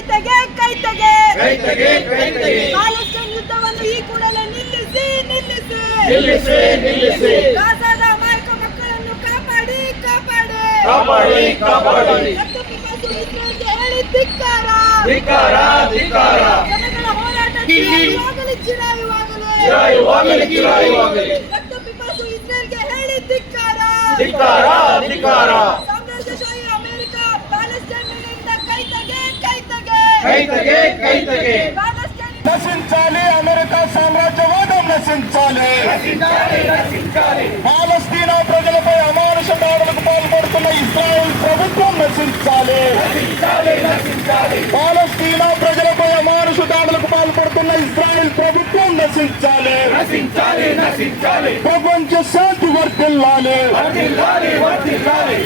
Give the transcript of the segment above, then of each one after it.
ಕೈತೆಗೆ ಕೈತೆಗೆ. ಕೈತೆಗೆ ಕೈತೆಗೆ. Palestine ಯುದ್ಧವನ್ನು ಈ ಕೂಡಲೇ ನಿಲ್ಲಿಸಿ ನಿಲ್ಲಿಸಿ. ನಿಲ್ಲಿಸಿ ನಿಲ್ಲಿಸಿ. ಗಾಜಾದ ಅಮಾಯಕ ಮಕ್ಕಳನ್ನು ಕಾಪಾಡಿ ಕಾಪಾಡಿ. ಕಾಪಾಡಿ ಕಾಪಾಡಿ. ಮತ್ತು ಪಿಕಾಸು ಇಸ್ರೇಲ್ಗೆ ಹೇಳಿ ಧಿಕ್ಕಾರ. ಧಿಕ್ಕಾರ ಧಿಕ್ಕಾರ. ಜನಗಳ ಹೋರಾಟ ಚಿರಾಯುವಾಗಲಿ ಚಿರಾಯುವಾಗಲಿ. ಚಿರಾಯುವಾಗಲಿ ಚಿರಾಯುವಾಗಲಿ. ಮತ್ತು ಪಿಪಾಸು ಇಸ್ರೇಲ್ಗೆ ಹೇಳಿ ಧಿಕ್ಕಾರ. ಧಿಕ್ಕಾರ ಧಿಕ್ಕಾರ. నశించాలి అమెరికా సామ్రాజ్యవాదం నశించాలి. పాలస్తీనా ప్రజలపై అమానుష దాడులకు పాల్పడుతున్న ఇస్రాయెల్ ప్రభుత్వం నశించాలి. పాలస్తీనా ప్రజలపై అమానుష దాడులకు పాల్పడుతున్న ఇస్రాయెల్ ప్రభుత్వం నశించాలి. ప్రపంచ శాంతి వర్ధిల్లాలి.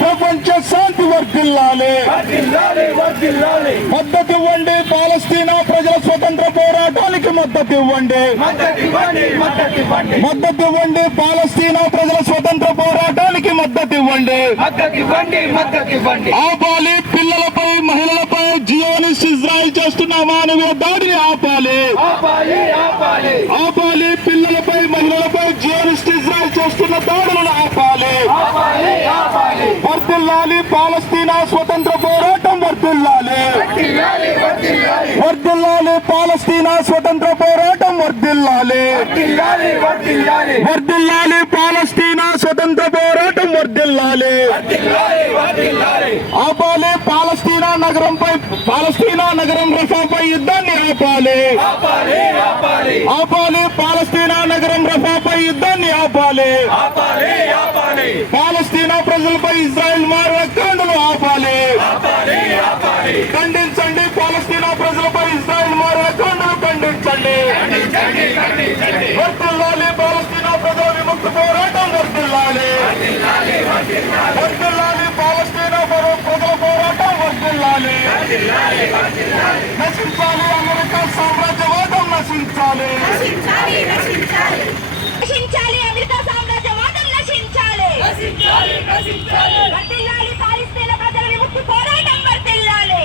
ప్రపంచ వర్ధిల్లాలి. మద్దతు ఇవ్వండి పాలస్తీనా ప్రజల స్వతంత్ర పోరాటానికి మద్దతు ఇవ్వండి మద్దతు ఇవ్వండి పాలస్తీనా ప్రజల స్వతంత్ర పోరాటానికి మద్దతు ఇవ్వండి ఆపాలి పిల్లలపై మహిళలపై జియోనిస్ట్ ఇజ్రాయెల్ చేస్తున్న మానవీయ దాడిని ఆపాలి. ఆపాలి ఆపాలి ఆపాలి పిల్లలపై మహిళలపై జియోనిస్ట్ ఇజ్రాయెల్ చేస్తున్న దాడులను ఆపాలి ఆపాలి ఆపాలి వర్దిల్లాలి పాలస్తీనా స్వతంత్ర పోరాటం వర్దిల్లాలి వర్ధిల్లాలి. వర్దిల్లాలి పాలస్తీనా స్వతంత్ర పోరాటం వర్దిల్లాలి వర్ధిల్లాలి. వర్దిల్లాలి పాలస్తీనా స్వతంత్ర పోరాటం వర్దిల్లాలి ఆపాలి. పాలస్తీనా నగరంపై పాలస్తీనా నగరం రఫాపై యుద్ధాన్ని ఆపాలి. ఆపాలి. ఆపాలి ఆపాలి పాలస్తీనా నగరం రఫాపై యుద్ధాన్ని ఆపాలి ఆపాలి ఆపాలి. పాలస్తీనా ప్రజలపై ఇజ్రాయెల్ మారకాండలు ఆపాలి. ఆపాలి ఖండించండి పాలస్తీనా ప్రజలపై ఇజ్రాయెల్ మారకాండలు ఖండించండి. ఖండించండి వర్తిల్లాలి పాలస్తీనా ప్రజల విముక్తి పోరాటం వర్తిల్లాలి. వర్తిల్లాలి పాలస్తీనా పర- ప్రజల పోరాటం వర్తిల్లాలి. నశించాలి అమెరికా సామ్రాజ్యవాదం నశించాలి నశించాలి నశించాలి నశించాలి అమెరికా సామ్రాజ్యవాదం నశించాలి నశించాలి నశించాలి వర్ధిల్లాలి పాలస్తీనా ప్రజల విముక్తి పోరాటం వర్ధిల్లాలి